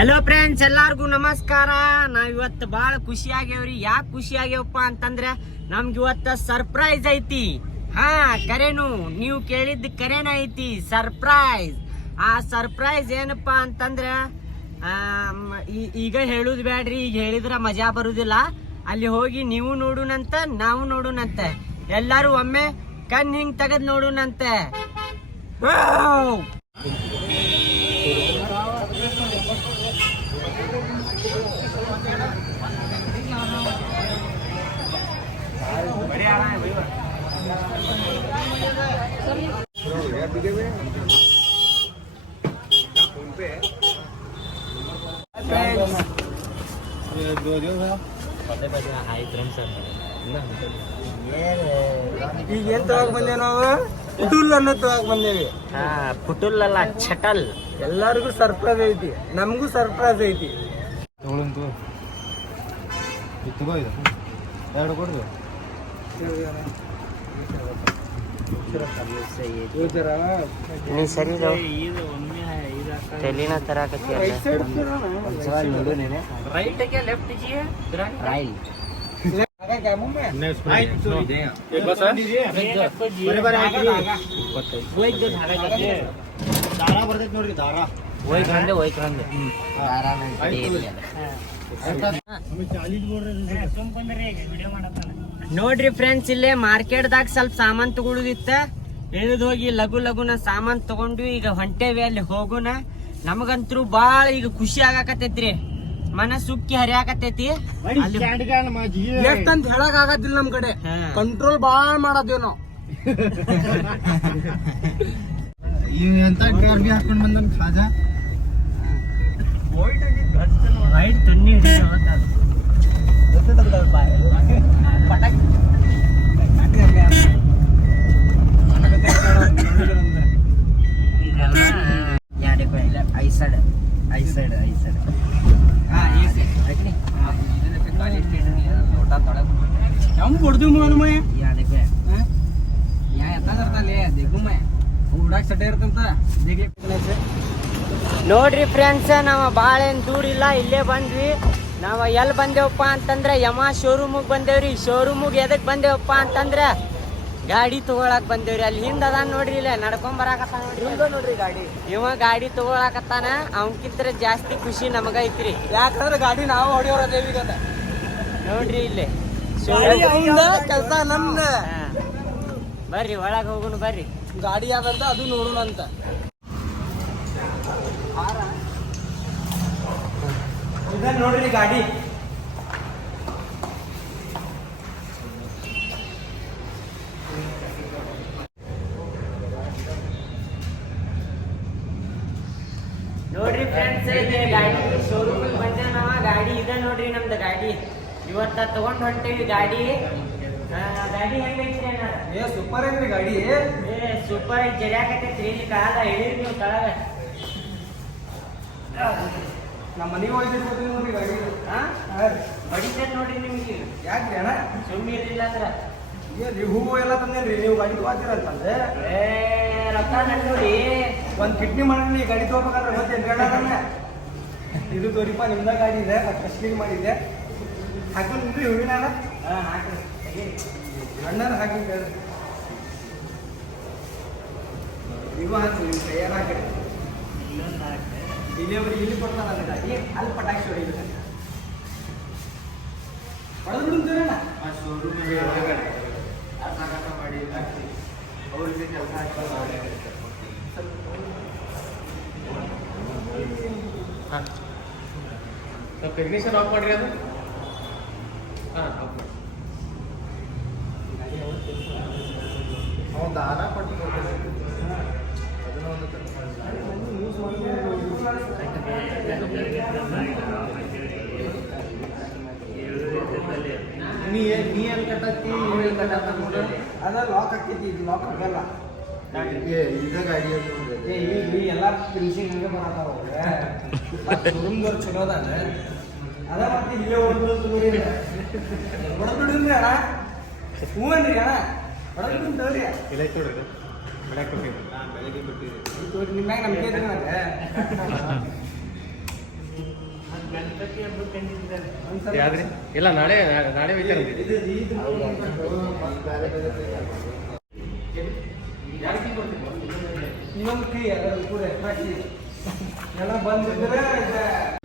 Hello friends, ಎಲ್ಲಾರ್ಗು ನಮಸ್ಕಾರ. ನಾವಿವತ್ತು ಬಹಳ ಖುಷಿ ಆಗ್ಯಾವ್ರಿ. ಯಾಕೆ ಖುಷಿ ಆಗ್ಯಾವಪ್ಪ ಅಂತಂದ್ರೆ ನಮ್ಗೆ ಇವತ್ತು ಸರ್ಪ್ರೈಸ್ ಐತಿ. ಕರೆನು ನೀವು ಕೇಳಿದ್ದು ಕರೆನ ಐತಿ, ಸರ್ಪ್ರೈಸ್. ಆ ಸರ್ಪ್ರೈಸ್ ಏನಪ್ಪಾ ಅಂತಂದ್ರೆ ಈಗ ಹೇಳುದು ಬೇಡ್ರಿ, ಈಗ ಹೇಳಿದ್ರ ಮಜಾ ಬರುದಿಲ್ಲ. ಅಲ್ಲಿ ಹೋಗಿ ನೀವು ನೋಡುನಂತ, ನಾವು ನೋಡುನಂತೆ, ಎಲ್ಲಾರು ಒಮ್ಮೆ ಕಣ್ ಹಿಂಗ್ ತೆಗೆದ್ ನೋಡುನಂತೆ. ಈಗ ಏನ್ ತಗೋಕ್ ಬಂದೇವ್ ನಾವು? ಪುಟುಲ್ ಅನ್ನೋ ತಗೋಕ್ ಬಂದೇವಿ. ಪುಟುಲ್ ಅಲ್ಲ, ಚಟಲ್. ಎಲ್ಲಾರ್ಗು ಸರ್ಪ್ರೈಸ್ ಐತಿ, ನಮಗೂ ಸರ್ಪ್ರೈಸ್ ಐತಿ. ಎರಡು ಕೊಡ್ದು ಸರಿ ತೆಲಿನ ತರಾಕತ್ತಿ. ರೈಟ್ಗೆ ಲೆಫ್ಟ್ ರೈಲ್ ದಾರ ಬರ್ತೈತಿ ನೋಡ್ರಿ, ದಾರ ನೋಡ್ರಿ ಫ್ರೆಂಡ್ಸ್, ಇಲ್ಲೇ ಮಾರ್ಕೆಟ್ದಾಗ ಸ್ವಲ್ಪ ಸಾಮಾನ್ ತಗೊಳುದಿತ್ತ. ಇಳಿದು ಹೋಗಿ ಲಘುನ ಸಾಮಾನ್ ತಗೊಂಡು ಈಗ ಹೊಂಟೇವಿ, ಅಲ್ಲಿ ಹೋಗುನ. ನಮಗಂತೂ ಬಾಳ ಈಗ ಖುಷಿ ಆಗಾಕತೈತ್ರಿ, ಮನಸ್ಸುಕ್ಕಿ ಹರಿಯಾಕತೈತಿ. ಎಷ್ಟಂತ ಹೇಳಕ್ ಆಗದಿಲ್ಲ, ನಮ್ ಕಡೆ ಕಂಟ್ರೋಲ್ ಬಾಳ್ ಮಾಡದೇವ್ ನಾವು. ಎಂತ ಹಾಕೊಂಡ್ ಬಂದ ಖಾಜಾ ವೈಟ್ ತಣ್ಣಿ ನೋಡ್ರಿ ಫ್ರೆಂಡ್ಸ್, ನಾವ ಬಾಳೇನ್ ದೂರ ಇಲ್ಲ, ಇಲ್ಲೇ ಬಂದ್ವಿ. ನಾವ ಎಲ್ಲಿ ಬಂದೇವಪ್ಪ ಅಂತಂದ್ರೆ ಯಮ ಶೋರೂಮಿಗೆ ಬಂದೇವ್ರಿ. ಶೋರೂಮಿಗೆ ಎದಕ್ ಬಂದೇವಪ್ಪ ಅಂತಂದ್ರೆ ಗಾಡಿ ತಗೊಳಕ್ ಬಂದೇವ್ರಿ. ಅಲ್ಲಿ ಹಿಂದ ಅದ ನೋಡ್ರಿ, ಇಲ್ಲೇ ನಡ್ಕೊಂಡ್ ಬರಾಕತ್ತ ನೋಡ್ರಿ ಗಾಡಿ. ಇವ ಗಾಡಿ ತಗೊಳಕತ್ತಾನ. ಅವನ್ಕಿಂತ ಜಾಸ್ತಿ ಖುಷಿ ನಮಗ ಐತ್ರಿ, ಯಾಕಂದ್ರೆ ಗಾಡಿ ನಾವು ಹೊಡಿಯೋರ ದೇವಿಗದ ನೋಡ್ರಿ. ಇಲ್ಲೇ ಕೆಲಸ ನಮ್ದ. ಬರ್ರಿ ಒಳಗ ಹೋಗುನು, ಬರ್ರಿ. ಗಾಡಿ ಯಾವ್ದಂತ ಅದು ನೋಡೋಣ ಅಂತ. ಇದ ನೋಡ್ರಿ ಗಾಡಿ. ನೋಡ್ರಿ ಫ್ರೆಂಡ್ಸ್, ಇಲ್ಲಿ ಗಾಡಿ ಶೋರೂಮಿಗೆ ಬಂದ ನಾವ. ಗಾಡಿ ಇದೆ ನೋಡ್ರಿ, ನಮ್ದು ಗಾಡಿ. ಇವತ್ತ ತಗೊಂಡ್ ಹೊಂಟೇವಿ ಗಾಡಿ. ಗಾಡಿ ಹೆಂಗೈತ್ರಿ ಅಣ್ಣ? ಸೂಪರ್ ಐತ್ರಿ ಗಾಡಿ. ಸೂಪರ್ ಐತಿ, ಜರ್ಯಾಕತೈತ್ರಿ. ಇಲ್ಲಿ ಕಾಲ ಹೇಳಿರಿ ನೀವು ತಳಗ. ನಮ್ಮ ಮನೆಗೆ ಹೋಗಿರ್ಬೋದು ನೋಡ್ರಿ ಗಾಡಿ. ಬಡಿತೇನೆ ನೋಡ್ರಿ ನಿಮ್ಗೆ. ಯಾಕ್ರಿ ಅಣ್ಣ? ಸುಮ್ಮನೆ ಇರಲಿಲ್ಲ ಅಂದ್ರ ಏನ್ರಿ ಹೂವು ಎಲ್ಲ ತಂದೇನ್ರಿ, ನೀವು ಗಾಡಿ ತಗೋತೀರಂತಂದ್ರೆ ರೊಕ್ಕ ನೋಡಿ ಒಂದ್ ಕಿಡ್ನಿ ಮಾಡಿ ಗಾಡಿ ತಗೋಬೇಕಾದ್ರೆ ಗೊತ್ತೇನ್ರಿ ಅಣ್ಣ? ಇದು ತೋರಿಪ್ಪ, ನಿಮ್ದ ಗಾಡಿ ಇದೆ, ಕಸ್ಟಮರ್ ಮಾಡಿದ್ದೆ. ಹಾಕೊಂಡ್ರಿ ಹೂವಿನ ಅಣ್ಣನ ಹಾಕಿ ನೀವು ಹಾಕಿ, ನಿಮ್ಮ ಕೈಯಾರ ಹಾಕಿರಿ. ಡಿಲಿವರಿ ಇಲ್ಲಿ ಕೊಡ್ತಾನ ಗಾಡಿ, ಅಲ್ಲಿ ಪಟಾಕ್ಷಿ ಹೊಡಿಬೇಕಂತ ಹೊಡೆದು ಬಿಡ್ತೀರಣ್ಣ. ಆ ಶೋರೂಮ್ ಮಾಡಿ ಅವ್ರಿಗೆ ಕೆಲಸ ಸ್ವಲ್ಪ ಟೆಕ್ನಿಷಿಯನ್ ಆಫ್ ಮಾಡ್ರಿ ಅದು. ಅವ್ನು ದಾರ ಕೊಟ್ಟು ಅದನ್ನ ಒಂದು ಯೂಸ್ ನೀ ಎಲ್ಲಿ ಕಟ್ಟತ್ತಿ, ಎಲ್ಲಿ ಕಟ್ಟತ್ತ ನೋಡ್ರಿ. ಅದ ಲಾಕ್ ಹಾಕೈತಿ, ಇದು ಲಾಕ್ ಆಗಲ್ಲ. ಈಗ ಗಾಡಿ ಈಗ ಎಲ್ಲ ಫಿನಿಶಿಂಗ್ ಹಂಗೆ ಬರತ್ತಾವ. ಶೋರೂಮ್ದವ್ರು ಚಲೋ ಅದ. ಅದ ಮತ್ತೆ ಇಲ್ಲೇ ಹೊಡೆದ್ಬಿಡ್ರಿ ಅಣ್ಣ. ಹೂವನ್ರಿ ಅಣ್ಣ, ಹೊಡೆದ್ಬಿಟ್ಟು ತಗೋರಿ. ಇಲ್ಲ ನೋಡ್ರಿ, ಬೆಳಗ್ಗೆ ಕೊಟ್ಟಿರಿ. ಬೆಳಗ್ಗೆ ಕೊಟ್ಟಿರಿ. ನಿಮ್ಮ್ಯಾಗ ನಂಬಿಕೆ ಇದ್ರಿ ನನಗೆ. ಯಾವ್ದ್ರಿ ಇಲ್ಲ ನಾಳೆ ನಾಳೆ ವಿಚಾರ ಇನ್ನೊಂದು ಕೈ ಅದರಲ್ಲಿ ಕೂಡ ಎಲ್ಲ ಬಂದಿದ್ರೆ